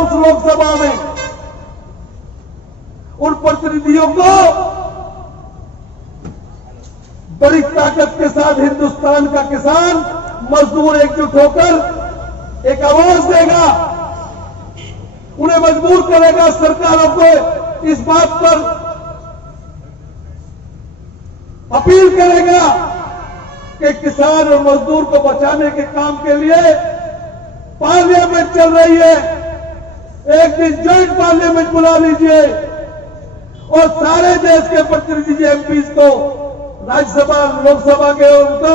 उस लोकसभा में उन प्रतिनिधियों को बड़ी ताकत के साथ हिंदुस्तान का किसान मजदूर एकजुट होकर एक आवाज देगा, उन्हें मजबूर करेगा, सरकारों को इस बात पर अपील करेगा कि किसान और मजदूर को बचाने के काम के लिए पार्लियामेंट चल रही है, एक दिन ज्वाइंट पार्लियामेंट बुला लीजिए और सारे देश के प्रतिनिधि एमपीज को, राज्यसभा लोकसभा के, उनको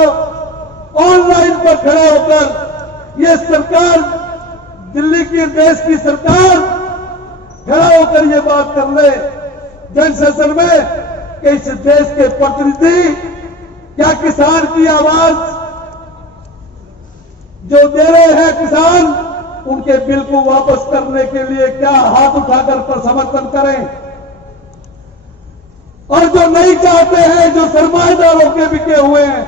ऑनलाइन पर खड़े होकर ये सरकार, दिल्ली की देश की सरकार खड़ा होकर ये बात कर ले जन सेशन में कि इस देश के प्रतिनिधि क्या किसान की आवाज जो दे रहे हैं किसान, उनके बिल को वापस करने के लिए क्या हाथ उठाकर पर समर्थन करें, और जो नहीं चाहते हैं, जो सरमाएदारों के बिके हुए हैं,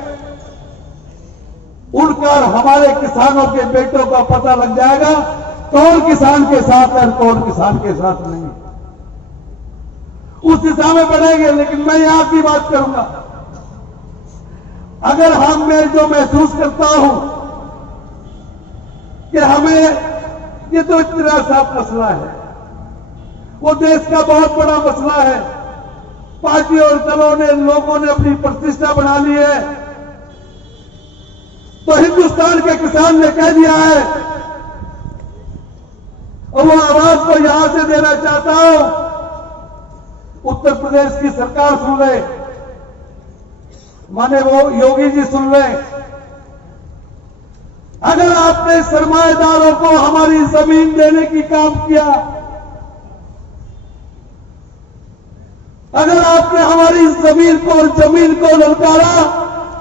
उनका हमारे किसानों के बेटों का पता लग जाएगा कौन किसान के साथ है, कौन किसान के साथ नहीं। उस दिशा में बढ़ेंगे। लेकिन मैं यहां की बात करूंगा, अगर हम मैं जो महसूस करता हूं कि हमें ये तो इतना सा मसला है, वो देश का बहुत बड़ा मसला है, पार्टी और दलों ने, लोगों ने अपनी प्रतिष्ठा बना ली है, तो हिंदुस्तान के किसान ने कह दिया है और वो आवाज को यहां से देना चाहता हूं, उत्तर प्रदेश की सरकार सुन ले, माने वो योगी जी सुन ले, अगर आपने सरमाएदारों को हमारी जमीन देने की काम किया, अगर आपने हमारी जमीन को ललकारा,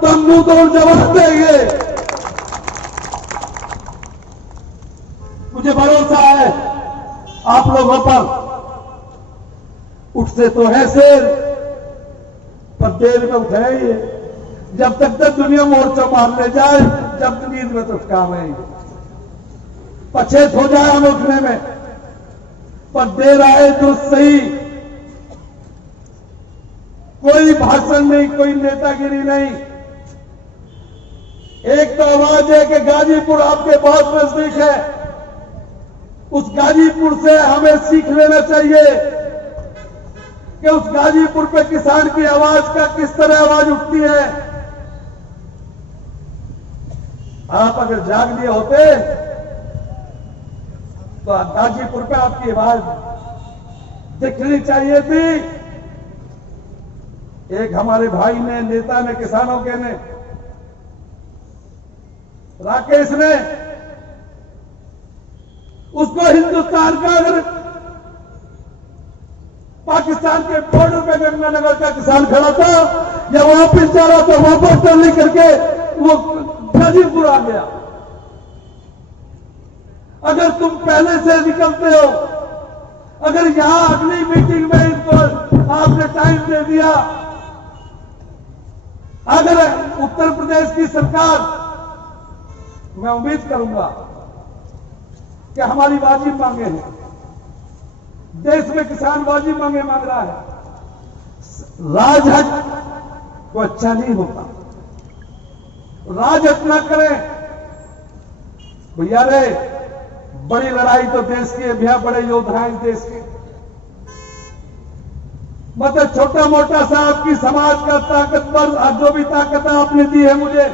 तो हम मुंह तोड़ जवाब देंगे। मुझे भरोसा है आप लोगों पर, उठते तो है शेर पर देर में उठाइए, जब तक दुनिया मोर्चा मारने जाए, जब नींद में तो काम है, पछेत हो जाए हम उठने में, पर देर आए तो सही। कोई भाषण नहीं, कोई नेतागिरी नहीं, एक तो आवाज है कि गाजीपुर आपके बहुत नजदीक है, उस गाजीपुर से हमें सीख लेना चाहिए कि उस गाजीपुर पे किसान की आवाज का किस तरह आवाज उठती है। आप अगर जाग लिए होते तो गाजीपुर पे आपकी आवाज दिखनी चाहिए थी। एक हमारे भाई ने, नेता ने, किसानों के ने, राकेश ने, उसको हिंदुस्तान का, अगर पाकिस्तान के बॉर्डर पे गंगानगर का किसान खड़ा था या वापस जा रहा था, वापस टर्निंग करके वो गाजीपुर आ गया। अगर तुम पहले से निकलते हो, अगर यहां अगली मीटिंग में इनको आपने टाइम दे दिया, अगर उत्तर प्रदेश की सरकार, मैं उम्मीद करूंगा कि हमारी वाजिब मांगे हैं, देश में किसान वाजिब मांगे मांग रहा है, राजहट को अच्छा नहीं होता, राजहट ना करें भैया रे। बड़ी लड़ाई तो देश की है भैया, बड़े योद्धा हैं देश के, मतलब छोटा मोटा सा आपकी समाज का ताकतवर जो भी ताकत आपने दी है मुझे,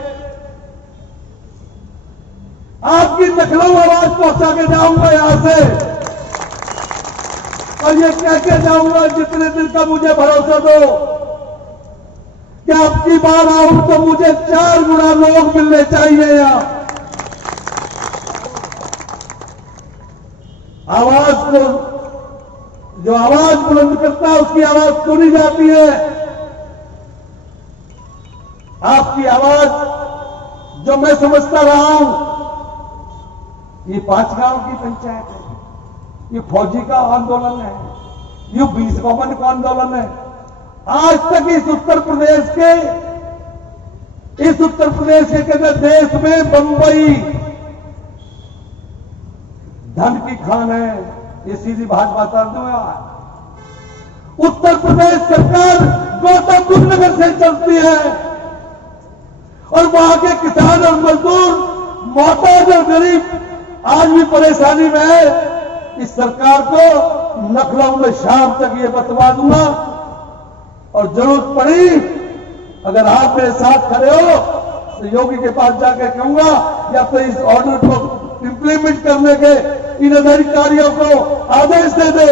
आपकी लखनऊ आवाज पहुंचा के जाऊंगा यहां से, और ये कह के जाऊंगा जितने दिन का मुझे भरोसा दो कि आपकी बार आऊं तो मुझे 4 गुना लोग मिलने चाहिए यहां। आवाज को, जो आवाज बुलंद करता है उसकी आवाज सुनी जाती है। आपकी आवाज जो मैं समझता रहा हूं, ये 5 गांव की पंचायत है, ये फौजी का आंदोलन है, ये 20 कॉमन का आंदोलन है। आज तक इस उत्तर प्रदेश के देश में बंबई, धन की खान है, ये सीधी भाजपा तरजुमा है। उत्तर प्रदेश सरकार गौतम बुद्ध नगर से चलती है और वहां के किसान और मजदूर, मोहताज और गरीब आज भी परेशानी में है। इस सरकार को लखनऊ में शाम तक ये बतवा दूंगा और जरूरत पड़ी अगर आप मेरे साथ खड़े हो तो योगी के पास जाकर कहूंगा या तो इस ऑर्डर को इंप्लीमेंट करने के इन अधिकारियों को आदेश दे दे।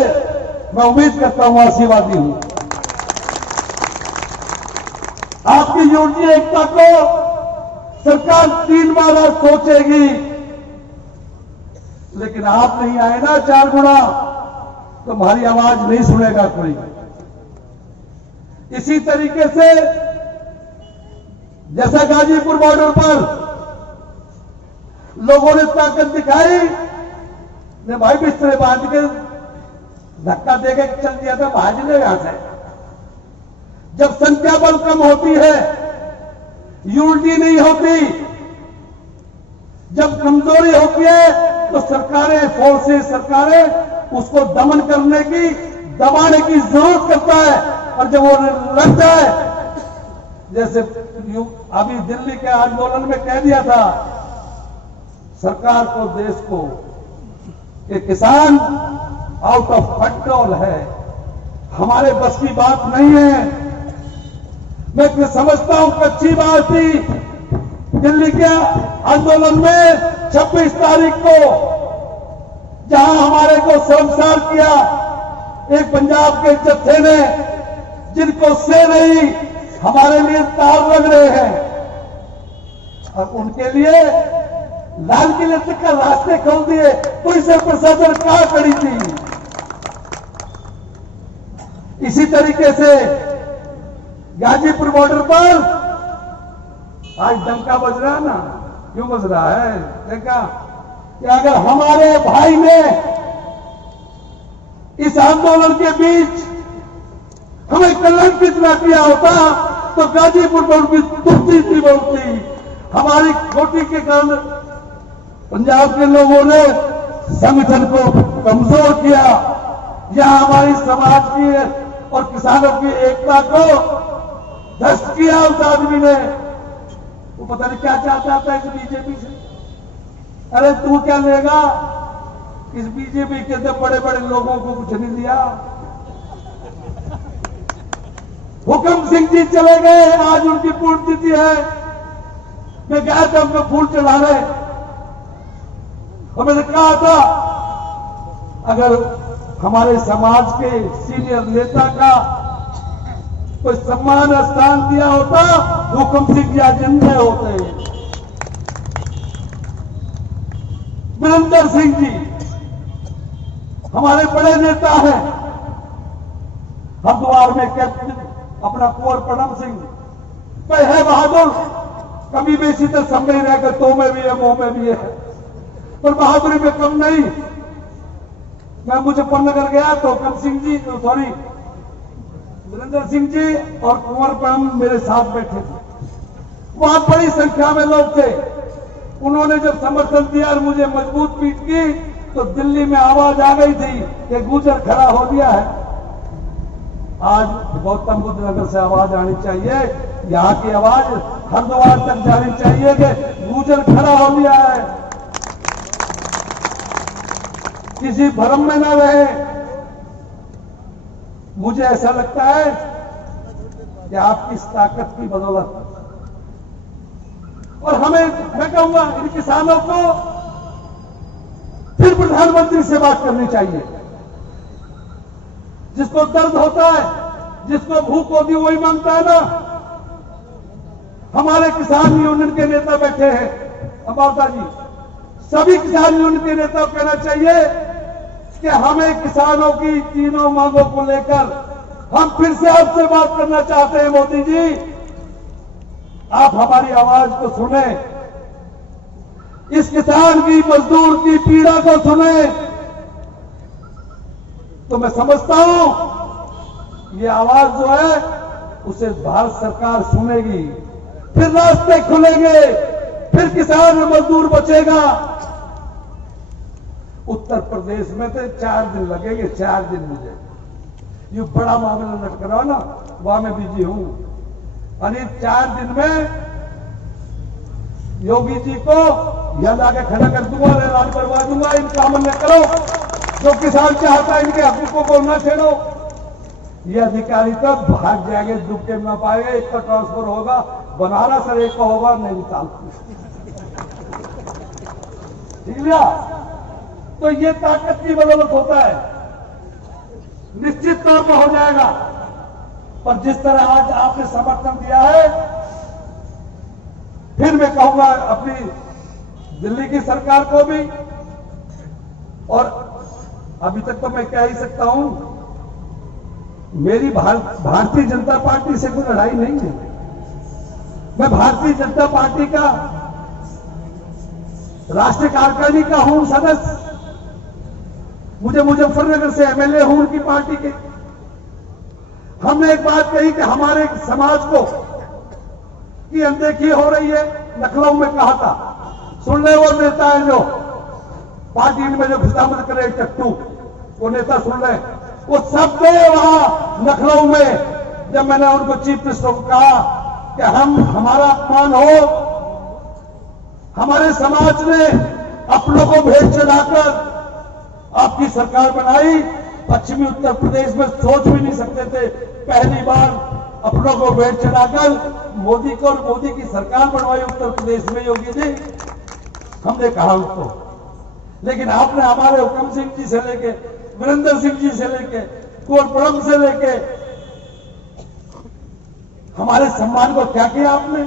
मैं उम्मीद करता हूं, आशीर्वादी हूं। आपकी यूनिटी एकता को सरकार 3 बार सोचेगी, लेकिन आप नहीं आए ना 4 गुना, तो हमारी आवाज नहीं सुनेगा कोई। इसी तरीके से जैसा गाजीपुर बॉर्डर पर लोगों ने ताकत दिखाई, ने भाई बिस्तरे बांध के धक्का देके चल दिया था, भाजने यहां से। जब संख्या बल कम होती है, यूनिटी नहीं होती, जब कमजोरी होती है तो सरकारें, फोर्सेस, सरकारें उसको दमन करने की, दबाने की जरूरत करता है। और जब वो लगता है, जैसे अभी दिल्ली के आंदोलन में कह दिया था सरकार को, देश को, कि किसान आउट ऑफ कंट्रोल है, हमारे बस की बात नहीं है। मैं समझता हूं कच्ची बात थी दिल्ली के आंदोलन में 26 तारीख को, जहां हमारे को शर्मसार किया एक पंजाब के जत्थे ने, जिनको से नहीं हमारे लिए तार लग रहे हैं और उनके लिए लाल किले तक का रास्ते खोल दिए। कोई से प्रशासन कहां खड़ी थी? इसी तरीके से गाजीपुर बॉर्डर पर आज डंका बज रहा है ना, क्यों बज रहा है डंका? कि अगर हमारे भाई ने इस आंदोलन के बीच हमें कलंकित न किया होता तो गाजीपुर पर भी तुरती थी बढ़ती। हमारी खोटी के कारण पंजाब के लोगों ने संगठन को कमजोर किया। यहां हमारी समाज की और किसानों की एकता को ध्वस्त किया उस आदमी ने। वो पता नहीं क्या चाहता था इस बीजेपी से। अरे तू क्या लेगा? इस बीजेपी के अंदर बड़े बड़े लोगों को कुछ नहीं दिया। हुकम सिंह जी चले गए, आज उनकी पुण्यतिथि है। मैं गया था उनको फूल चढ़ाने और मैंने कहा था अगर हमारे समाज के सीनियर नेता का कोई सम्मान स्थान दिया होता, हुकम सिंह जी आज जिंदा होते। वीरेंद्र सिंह जी हमारे बड़े नेता हैं। हरिद्वार में कैप्टन अपना कुंवर प्रणब सिंह पे है बहादुर, कभी भी इसी तरह सब नहीं रहकर तो में भी है, मुंह में भी है, पर बहादुरी में कम नहीं। मैं मुजफ्फरनगर गया तो हुकम सिंह जी, सॉरी वीरेंद्र सिंह जी और कुंवर प्रणब मेरे साथ बैठे थे। वहां बड़ी संख्या में लोग थे। उन्होंने जब समर्थन दिया और मुझे मजबूत पीट की तो दिल्ली में आवाज आ गई थी कि गुजर खड़ा हो गया है। आज गौतम बुद्ध नगर से आवाज आनी चाहिए, यहाँ की आवाज हरिद्वार तक जानी चाहिए कि गुजर खड़ा हो गया है। किसी भ्रम में न रहे। मुझे ऐसा लगता है कि आपकी इस ताकत की बदौलत, और हमें, मैं कहूंगा इन किसानों को फिर प्रधानमंत्री से बात करनी चाहिए। जिसको दर्द होता है, जिसको भूख होती है, वही मांगता है ना। हमारे किसान यूनियन के नेता बैठे हैं अमरता जी, सभी किसान यूनियन के नेता को कहना चाहिए कि हमें किसानों की तीनों मांगों को लेकर हम फिर से आपसे बात करना चाहते हैं। मोदी जी, आप हमारी आवाज को सुने, इस किसान की, मजदूर की पीड़ा को सुने, तो मैं समझता हूं ये आवाज जो है उसे भारत सरकार सुनेगी। फिर रास्ते खुलेंगे, फिर किसान और मजदूर बचेगा। उत्तर प्रदेश में तो 4 दिन लगेंगे, 4 दिन मुझे। ये बड़ा मामला लटक रहा ना, वहां मैं बिजी हूं। यानी 4 दिन में योगी जी को यह लाके खड़ा कर दूंगा, ऐलान करवा दूंगा, इनका अमल न करो, जो किसान चाहता है इनके हकूकों को न छेड़ो। ये अधिकारी तो भाग जाएंगे, दुबके न पाएंगे। इसका ट्रांसफर होगा बनारस और एक का होगा नैनीताल। ठीक है? तो ये ताकत की बदौलत होता है, निश्चित तौर पर हो जाएगा। पर जिस तरह आज आपने समर्थन दिया है, फिर मैं कहूंगा अपनी दिल्ली की सरकार को भी, और अभी तक तो मैं कह ही सकता हूं, मेरी भारतीय जनता पार्टी से कोई लड़ाई नहीं है। मैं भारतीय जनता पार्टी का राष्ट्रीय कार्यकारिणी का हूं सदस्य। मुझे मुजफ्फरनगर से एमएलए हूं उनकी पार्टी के। हमने एक बात कही कि हमारे समाज को की अनदेखी हो रही है। लखनऊ में कहा था, सुन ले वो नेता है जो पार्टी में जो खुशामद करे टट्टू, वो नेता सुन रहे, वो सब गए वहां लखनऊ में। जब मैंने उनको चीफ मिनिस्टर को कहा कि हमारा अपमान हो, हमारे समाज ने अपनों को भेंट चढ़ाकर आपकी सरकार बनाई, पश्चिमी उत्तर प्रदेश में सोच भी नहीं सकते थे पहली बार अपनों को भेंट चढ़ाकर मोदी को और मोदी की सरकार बनवाई उत्तर प्रदेश में योगी जी। हमने कहा उसको, लेकिन आपने हमारे हुक्म सिंह जी से लेके, वीरेंद्र सिंह जी से लेके, कुंवर ब्रह्म से लेके हमारे सम्मान को क्या किया आपने?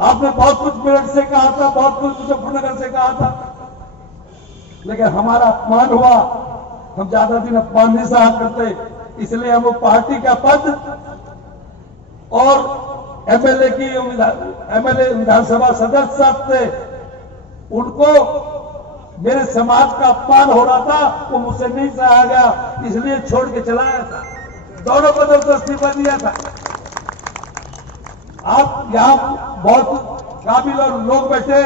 आपने बहुत कुछ मेरठ से कहा था, बहुत कुछ मुजफ्फरनगर से कहा था, लेकिन हमारा अपमान हुआ। हम ज्यादा दिन अपमान नहीं सहा करते, इसलिए हम वो पार्टी का पद और एमएलए विधानसभा सदस्य साहब थे, उनको मेरे समाज का अपमान हो रहा था, वो मुझसे नहीं सहा गया, इसलिए छोड़ के चला आया था। दोनों को इस्तीफा दिया था। आप यहां बहुत काबिल और लोग बैठे,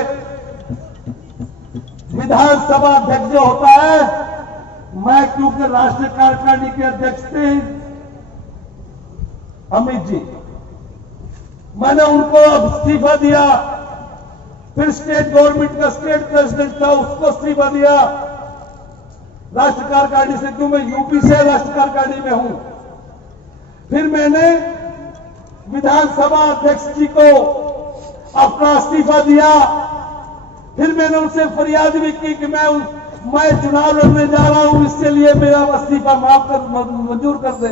विधानसभा अध्यक्ष जो होता है, मैं क्योंकि राष्ट्रीय कार्यकारिणी के अध्यक्ष थे अमित जी, मैंने उनको अब इस्तीफा दिया। फिर स्टेट गवर्नमेंट का स्टेट प्रेसिडेंट था, उसको इस्तीफा दिया राष्ट्रीय कार्यकारिणी से, क्यों मैं यूपी से राष्ट्रीय कार्यकारिणी में हूं। फिर मैंने विधानसभा अध्यक्ष जी को अपना इस्तीफा दिया। फिर मैंने उनसे फरियाद भी की कि मैं चुनाव लड़ने जा रहा हूं, इसके लिए मेरा इस्तीफा माफ कर, मंजूर कर दे,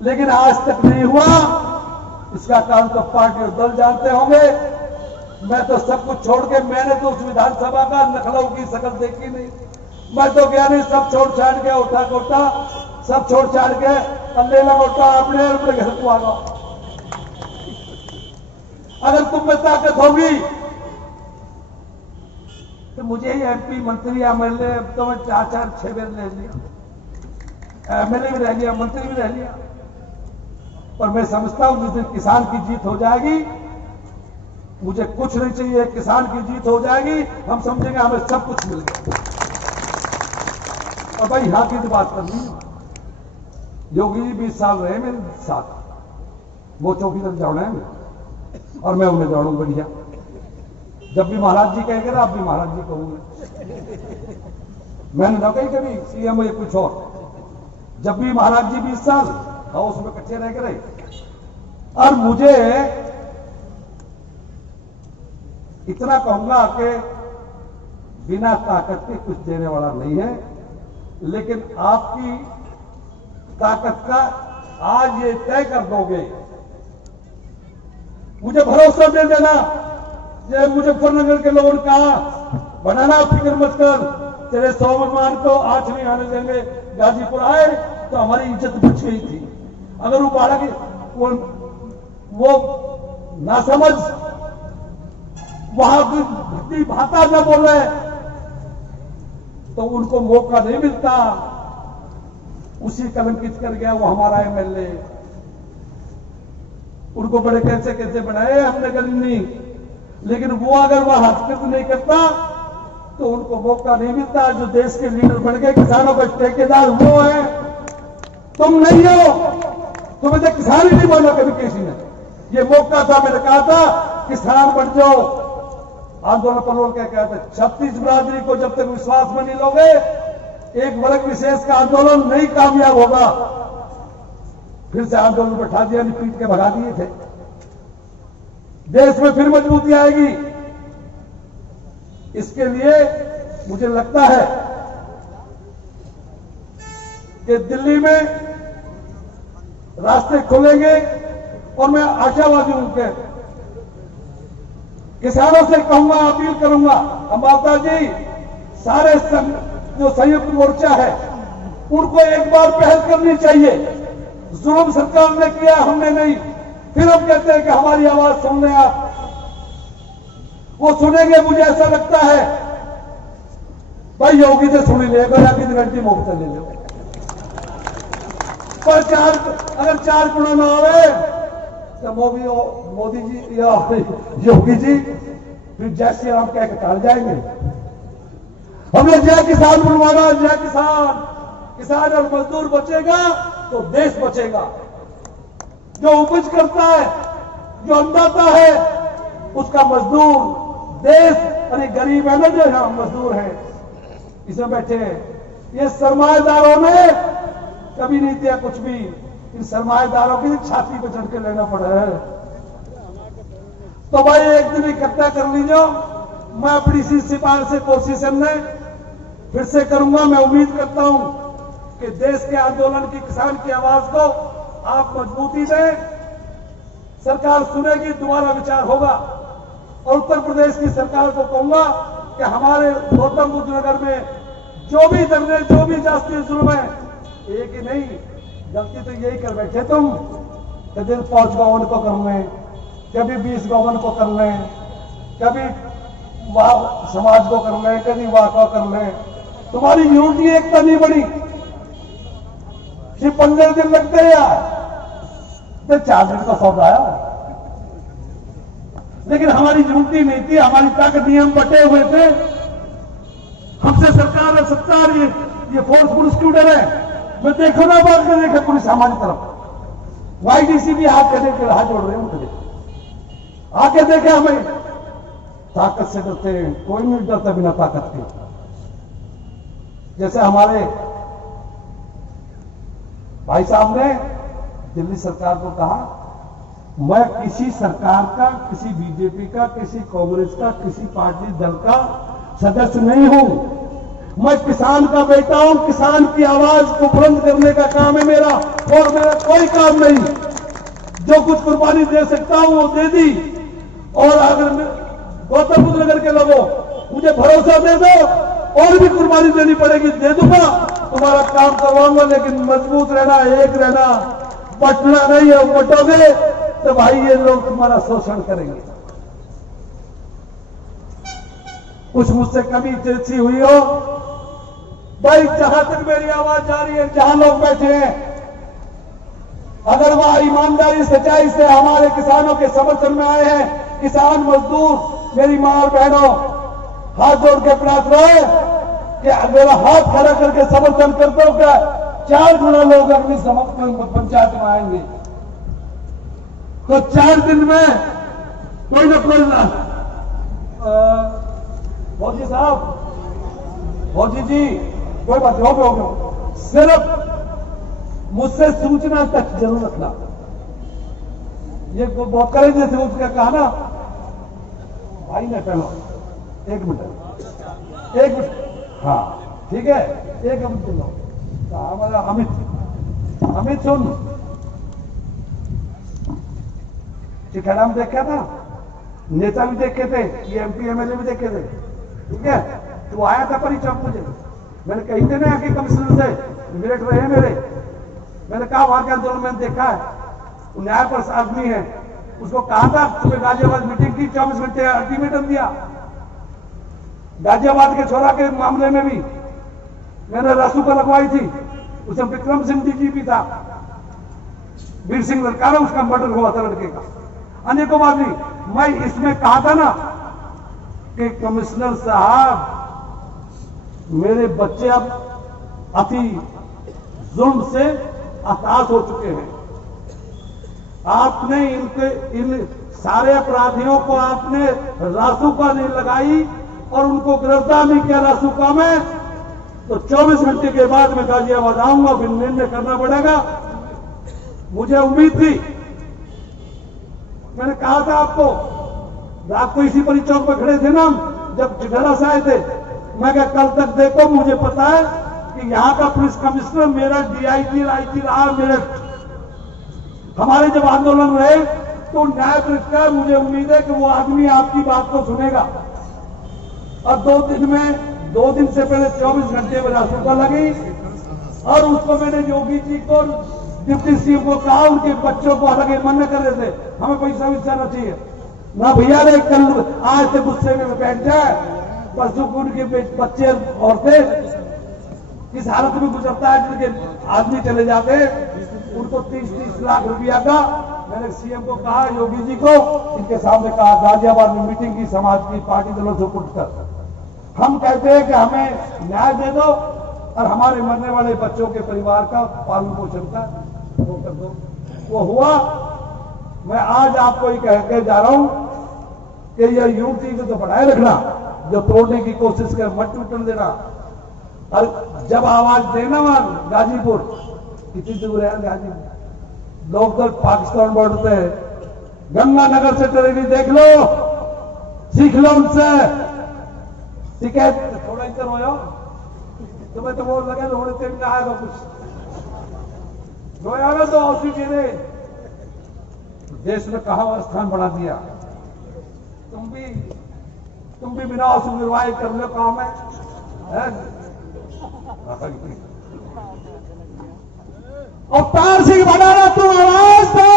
लेकिन आज तक नहीं हुआ। इसका कारण तो पार्टी और दल जानते होंगे। मैं तो सब कुछ छोड़ के, मैंने तो उस विधानसभा का लखनऊ की शक्ल देखी नहीं। मैं तो गया नहीं, सब छोड़ छाड़ के, उठा कोटा सब छोड़ छाड़ के अल्ले लगोटा अपने घर को आ गया। अगर तुम में ताकत होगी तो मुझे ही एमपी मंत्री एमएलए, अब तो मैं 4-4-6 बार ले लिया, एमएलए भी रह लिया, मंत्री भी रह लिया। पर मैं समझता हूं जिस दिन किसान की जीत हो जाएगी, मुझे कुछ नहीं चाहिए, किसान की जीत हो जाएगी, हम समझेंगे हमें सब कुछ मिल गया। और भाई यहां की बात करनी है, योगी जी 20 साल रहे मेरे साथ, वो चौकीदार दौड़े हैं और मैं उन्हें दौड़ू बढ़िया। जब भी महाराज जी कहेंगे ना, आप भी महाराज जी कहूंगे। मैंने ना कही कभी सीएम या कुछ और, जब भी महाराज जी 20 साल हाउस में कच्चे रह गए। और मुझे इतना कहूंगा कि बिना ताकत के कुछ देने वाला नहीं है, लेकिन आपकी ताकत का आज ये तय कर दोगे। मुझे भरोसा दे देना, जय मुजफ्फरनगर के लोगों ने कहा, बनाना फिक्र मत कर, तेरे स्वाभिमान को आज नहीं आने देंगे। गाजीपुर आए तो हमारी इज्जत बच गई थी। अगर वो बाड़ा के वो नासमझ वहां भक्ति भाता न बोले तो उनको मौका नहीं मिलता। उसी कलंकित कर गया वो हमारा एमएलए। उनको बड़े कैसे कैसे बनाए हमने गली नहीं, लेकिन वो अगर वह हस्तक्षेप नहीं करता तो उनको मौका नहीं मिलता। जो देश के लीडर बन गए, किसानों का ठेकेदार वो है, तुम नहीं हो। तुम्हें तो किसान ही नहीं बोला कभी किसी ने। ये मौका था, मैंने कहा था किसान बन जाओ। आंदोलन पलोल क्या कहते हैं, 36 बिरादरी को जब तक विश्वास में नहीं लोगे, एक वर्ग विशेष का आंदोलन नहीं कामयाब होगा। फिर से आंदोलन बैठा दिया, पीट के भगा दिए थे। देश में फिर मजबूती आएगी। इसके लिए मुझे लगता है कि दिल्ली में रास्ते खुलेंगे और मैं आशावादी हूं कि किसानों से कहूंगा, अपील करूंगा, अंबाता जी, सारे जो संयुक्त मोर्चा है उनको एक बार पहल करनी चाहिए। जुल्म सरकार ने किया, हमने नहीं। फिर हम कहते हैं कि हमारी आवाज सुन लें आप, वो सुनेंगे। मुझे ऐसा लगता है भाई योगी से सुन लेगा या कितनी घंटी मुफ्त ले लो, पर अगर 4 गुना ना आवे तो मोदी जी या योगी जी फिर जय श्री राम कह के टाल जाएंगे। हमने जय किसान बुलवाना, जय किसान। किसान और मजदूर बचेगा तो देश बचेगा। जो उपज करता है, जो अन्नदाता है, उसका मजदूर देश, अरे गरीब है ना जो यहां मजदूर है इसमें बैठे हैं। ये सरमाएदारों ने कभी नहीं दिया कुछ भी। इन सरमाएदारों की छाती पे चढ़ के लेना पड़ा है। तो भाई एक दिन इकट्ठा कर लीजिए। मैं अपनी इसी सिफारिश से कोशिश में फिर से करूंगा। मैं उम्मीद करता हूं कि देश के आंदोलन की, किसान की आवाज को आप मजबूती दें। सरकार सुनेगी, तुम्हारा विचार होगा। और उत्तर प्रदेश की सरकार को कहूंगा कि हमारे गौतम बुद्ध नगर में जो भी धरने, जो भी जाति जुल्म है, एक ही नहीं, गलती तो यही कर बैठे तुम। कभी 5 गौवन को कर लें, कभी 20 गौवन को कर लें, कभी वाह समाज को कर लें, कभी वाह को कर लें। तुम्हारी यूनिटी एकता नहीं बनी। सिर्फ 15 दिन लगते हैं यार, तो 4 दिन का सौदा आया। लेकिन हमारी यूनिटी नहीं थी, हमारी ताकत नियम बटे हुए थे। हमसे सरकार है, सत्ता ये फोर्सफुल स्टूडेंट है। मैं देखो ना, बात में देखा पुलिस हमारी तरफ, वाईडीसी भी हाथ करने के हाथ जोड़ रहे हैं उनके, आके देखे हमें। ताकत से डरते हैं, कोई नहीं डरता बिना ताकत के। जैसे हमारे भाई साहब ने दिल्ली सरकार को कहा, मैं किसी सरकार का, किसी बीजेपी का, किसी कांग्रेस का, किसी पार्टी दल का सदस्य नहीं हूं। मैं किसान का बेटा हूं। किसान की आवाज को बुलंद करने का काम है मेरा, और मेरा कोई काम नहीं। जो कुछ कुर्बानी दे सकता हूं वो दे दी। और अगर गौतम बुद्ध नगर के लोगों मुझे भरोसा दे दो, और भी कुर्बानी देनी पड़ेगी, दे दूंगा, तुम्हारा काम करवाऊंगा। लेकिन मजबूत रहना, एक रहना, बटना नहीं है। बटोगे तो भाई ये लोग तुम्हारा शोषण करेंगे। कुछ मुझसे कभी तिरछी हुई हो, भाई जहां तक मेरी आवाज जा रही है, जहां लोग बैठे हैं, अगर वह ईमानदारी, सच्चाई से हमारे किसानों के समर्थन में आए हैं, किसान मजदूर, मेरी मां और बहनों, हाथ जोड़ के प्रार्थना है कि मेरा हाथ खड़ा करके समर्थन करते हो क्या 4 गुना लोग अपनी पंचायत में आएंगे तो 4 दिन में कोई ना कोई ना। फौजी साहब, फौजी जी, कोई बात नहीं, हो गया। सिर्फ मुझसे सूचना तक जरूर रखना। ये बहुत करें जैसे उसका कहा ना भाई ने, पहले 1 मिनट, हाँ ठीक है, 1 मिनट लो। हमारा अमित सुन, चिखड़ा में देखा था, नेता भी देखे थे, एमपी एमएलए भी देखे थे, ठीक है। तो आया था परिचय मुझे, मैंने कही थे ना कि कमिश्नर से मिलट रहे मेरे, मैंने कहा वहां के आंदोलन मैंने देखा है, वो न्यायपरस आदमी है, उसको कहा था सुबह गाजियाबाद मीटिंग की, 24 घंटे अल्टीमेटम दिया। गाजियाबाद के छोरा के मामले में भी मैंने रसू को लगवाई थी, उसमें विक्रम सिंह जी भी था, वीर सिंह लड़का, उसका मर्डर हुआ था लड़के का, अनेकों बात नहीं। मैं इसमें कहा था ना कि कमिश्नर साहब मेरे बच्चे अब अति जुल्म से हताश हो चुके हैं। आपने इन सारे अपराधियों को आपने रासुका नहीं लगाई और उनको गिरफ्तार नहीं किया रासुका में, तो 24 घंटे के बाद मैं गाजियाबाद आऊंगा, फिर निर्णय करना पड़ेगा। मुझे उम्मीद थी, मैंने कहा था आपको, रात को इसी परी चौक पर खड़े थे ना जब चिढ़ा से आए थे, मैं कहा कल तक देखो, मुझे पता है कि यहां का police commissioner Meerut, DIG IG रहा मेरठ। हमारे जब आंदोलन रहे तो न्याय परीक्षा, मुझे उम्मीद है कि वो आदमी आपकी बात को सुनेगा। और 2 दिन से पहले 24 घंटे में रासुका लगी और उसको मैंने योगी जी को, डिप्टी सीएम को कहा, उनके बच्चों को हालांकि मना कर रहे थे, हमें पैसा वैसा ना चाहिए ना भैया, ने कल आज से गुस्से में बैठ जाए, परसों को उनके बच्चे औरतें किस हालत में गुजरता है, जिनके आदमी चले जाते उनको 30-30 लाख रुपया का। मैंने सीएम को कहा, योगी जी को, इनके सामने कहा, गाजियाबाद में मीटिंग की समाज की पार्टी दलों से उठकर हम कहते हैं कि हमें न्याय दे दो और हमारे मरने वाले बच्चों के परिवार का पालन पोषण का वो कर दो। वो हुआ। मैं आज आपको ये कह के जा रहा हूं कि यह यूनिटी को तो बढ़ाए रखना, जो तोड़ने की कोशिश कर मत टूटने देना। और जब आवाज देना वहां गाजीपुर, कितनी दूर है गाजीपुर, लोग तो पाकिस्तान बॉर्डर पे, गंगानगर से ट्रेन देख लो, सीख लो उनसे। शिकायत थोड़ा इधर हो जाओ, तुम्हें तो बोल लगे थोड़े दिन में आएगा कुछ रोयागा तो औसी गिरे। देश में कहां स्थान बढ़ा दिया। तुम भी बिना औसत निर्वाह कर लो काम है। अवतार सिंह भंडारा तुम आवाज दो,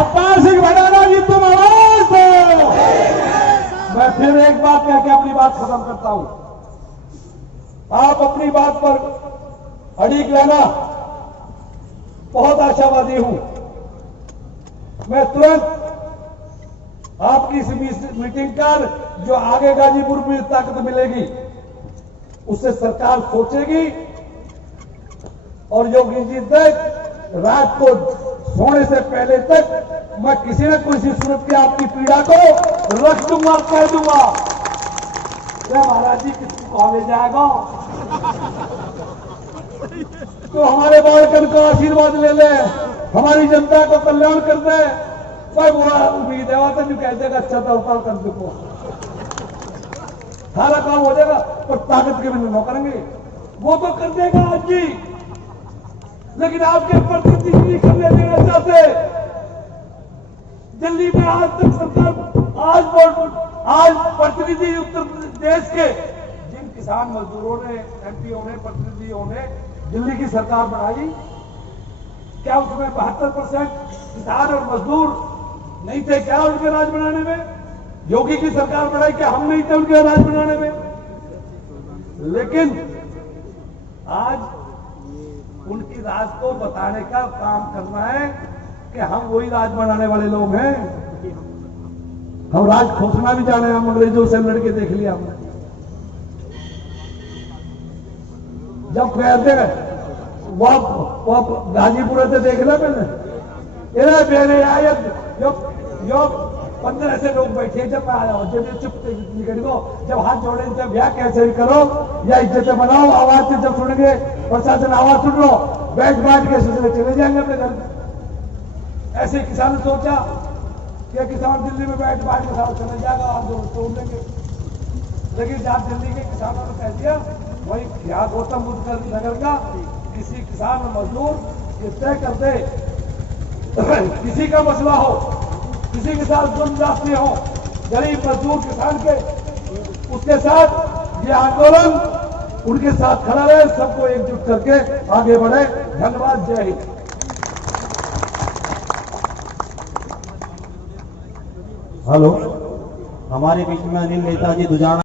अवतार सिंह भंडारा जी तुम आवाज दो। मैं फिर एक बात कह के अपनी बात खत्म करता हूं। आप अपनी बात पर अड़िग रहना, बहुत आशावादी हूं। मैं तुरंत आपकी इस मीटिंग कर, जो आगे गाजीपुर में ताकत मिलेगी उससे सरकार सोचेगी। और योगी जी तक रात को सोने से पहले तक मैं किसी न किसी सूरत की आपकी पीड़ा को रख दूंगा, कह दूंगा। महाराज जी किसको कहा ले जाएगा, तो हमारे बालकन का आशीर्वाद ले ले, हमारी जनता को कल्याण कर दे। कोई बुरा उम्मीद है तो कह देगा अच्छा था ऊपर कर दो, सारा काम हो जाएगा। और ताकत के बिना न करेंगे, वो तो कर देगा आज भी, लेकिन आपके प्रतिनिधि नहीं करने देना चाहते। दिल्ली में आज तक सरकार, आज प्रतिनिधि उत्तर प्रदेश के जिन किसान मजदूरों ने, एमपीओ ने, प्रतिनिधियों ने दिल्ली की सरकार बनाई, क्या उसमें 72% किसान और मजदूर नहीं थे क्या उनके राज बनाने में? योगी की सरकार बनाई, क्या हम नहीं थे उनके राज बनाने में? लेकिन आज उनकी राज को बताने का काम करना है कि हम वही राज बनाने वाले लोग हैं। हम राज खोसना भी जाने, हम अंग्रेजों से लड़के देख लिया हमने। जब कहते हैं वो गाजीपुर से देख लिया मैंने, मेरे आए जो 15 ऐसे लोग बैठे, जब मैं आया हूं, जब चुप निकल गो, जब हाथ जोड़े, जब या कैसे भी करो या इज्जत बनाओ, आवाज से जब सुनेंगे प्रशासन आवाज सुन लो, बैठ के सिलसिले चले जाएंगे अपने घर। ऐसे किसान ने सोचा कि किसान दिल्ली में बैठ के साथ चले जाएगा, आंदोलन तोड़ देंगे। लेकिन जहां दिल्ली के किसानों ने कह दिया, वही क्या गौतम बुद्ध नगर का किसी किसान मजदूर ये तय कर दे, किसी का मसला हो, किसी के साथ जुल्म हो, गरीब मजदूर किसान के, उसके साथ ये आंदोलन उनके साथ खड़ा रहे, सबको एकजुट करके आगे बढ़े। धन्यवाद, जय हिंद। हेलो, हमारे बीच में अनिल नेताजी दुजाना